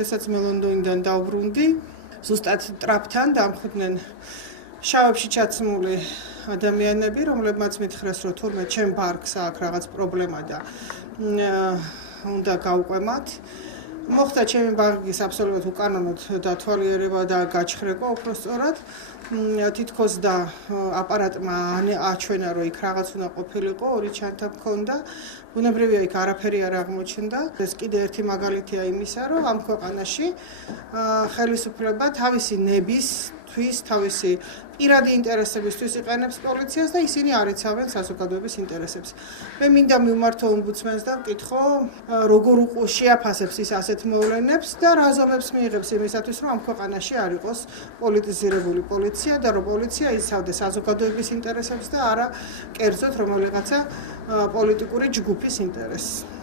როდესაც მე ლონდონიდან დავბრუნდი, ზუსტად ტრაპთან დამხვდნენ შავებში ჩაცმული ადამიანები, რომლებმაც მითხრეს, რომ თურმე ჩემ პარკს აქვს რაღაც პრობლემა და უნდა გავყვემათ. მოხდა ჩემი ბაღის აბსოლუტურად უკანონოდ დათვალიერება და გაჩხრება უпростоრად. თითქოს და აპარატმა აჩვენა, რომ იქ რაღაც უნდა ყოფილიყო, ორი ჩანთა მქონდა. ბუნებრივია იქ არაფერი არ აღმოჩნდა. ეს კიდე ერთი მაგალითია იმისა, რომ ამ ქვეყანაში ხელისუფლება თავისი ნებისთვის, თავისი პირადი ინტერესებისთვის იყენებს პოლიციას და ისინი არ იცავენ საზოგადოების ინტერესებს. მე მინდა მივმართო ომბუდსმენს და ვკითხო, როგორ შეაფასებს ის ასეთ მოვლენებს და რა ზომებს მიიღებს იმისათვის, რომ ამ ქვეყანაში არ იყოს პოლიტიზირებული პოლიცია და რომ პოლიცია იცავდეს საზოგადოების ინტერესებს და არა კერძოდ რომელიღაცა პოლიტიკური ჯგუფის ინტერესს.